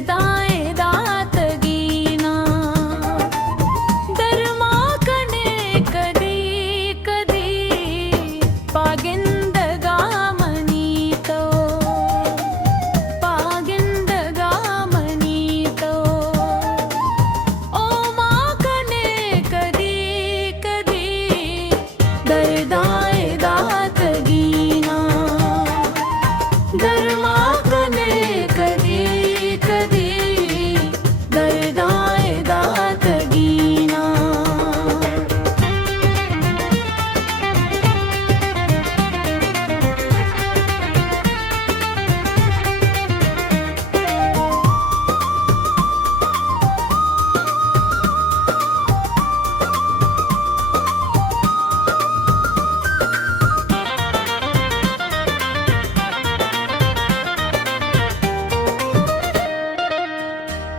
दर्दाए दातगीना दरमा कने कदी कदी पागिंदगा मनीतो ओ माँ कने कदी कदी दर्दाए दातगीना दरमा कने कदी कदी दर्दाए दातगीना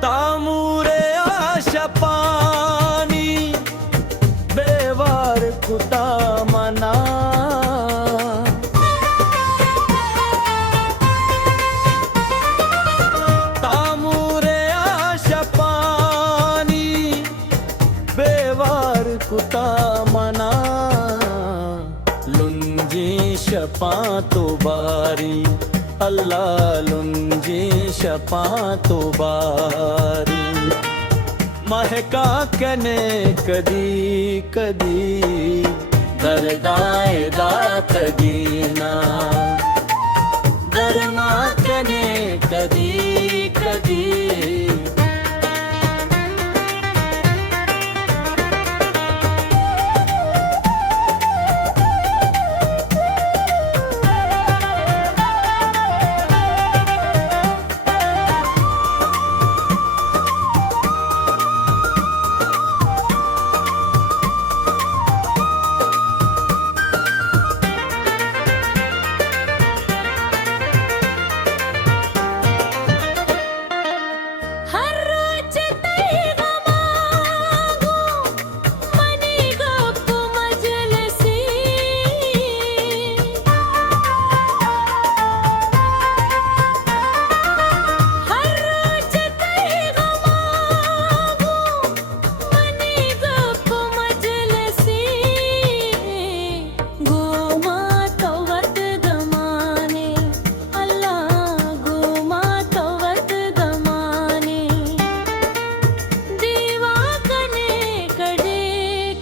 तामुरे आशा पानी बेवार कुता मना तामुरे आशा पानी बेवार कुता मना लुंजी शपा तो बारी अल्लाह लुंजी शपा तो बारी महका कने कदी कदी दर्दाए दातगीना दरमा कने कदी कदी हर रोज तैगा मांगू मनी गप मजलसी हर रोज तैगा मांगू मनी गप मजलसी गोमा तवत दमाने अल्लाह गोमा तवत दमाने दीवा कने कदे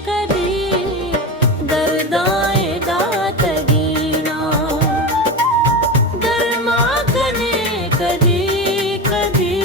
कदी दर्दाए दातगीना दरमा कने कदी कदी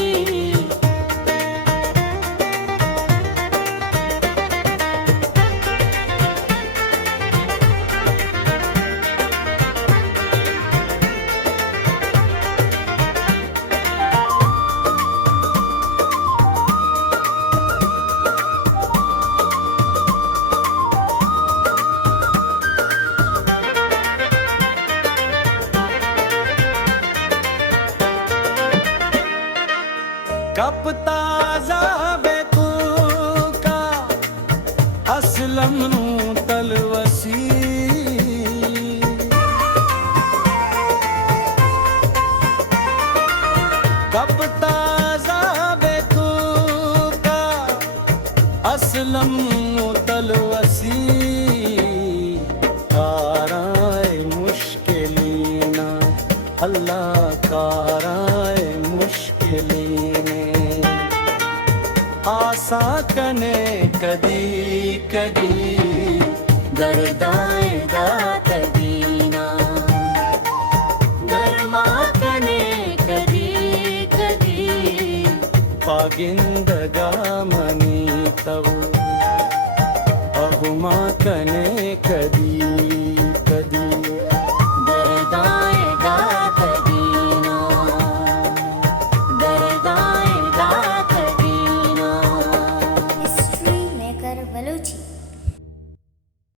कप ताजा बेतुका असलम नू तलवसी कप ताजा बेतुका असलम नू तलवसी काराए मुश्किलीना अल्लाह काराए मुश्किलीने आसा कने कदी कदी दर्दाए दातगीना दरमा कने कदी कदी पागिन